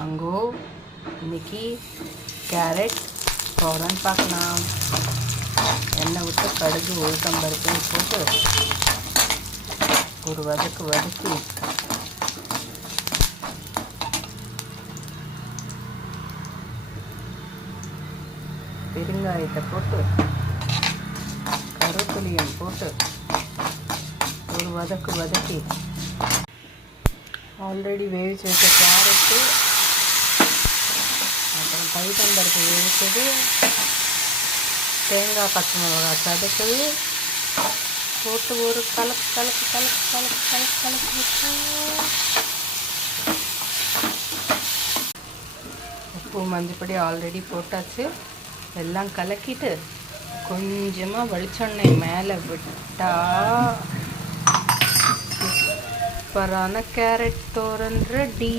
அங்கோ இன்னைக்கு கேரட் தோரன் பார்க்கலாம். எண்ணெய் விட்டு கடுகு உளுத்தம்பருப்பையும் போட்டு ஒரு வதக்கி பெருங்காயத்தை போட்டு கருவேப்பிலையும் போட்டு ஒரு வதக்கி ஆல்ரெடி வேவிச்சு வச்ச கேரட்டு அப்புறம் பைத்தம்பருப்பு வேவிச்சது, தேங்காய் பச்சை மிளகாய் சதுக்குது போட்டு ஒரு கலக்கு விட்டா உப்பு மஞ்சப்பொடி ஆல்ரெடி போட்டாச்சு. எல்லாம் கலக்கிட்டு கொஞ்சமாக வெளிச்செண்ணெய் மேலே விட்டா சூப்பரான கேரட் தோரன் ரெடி.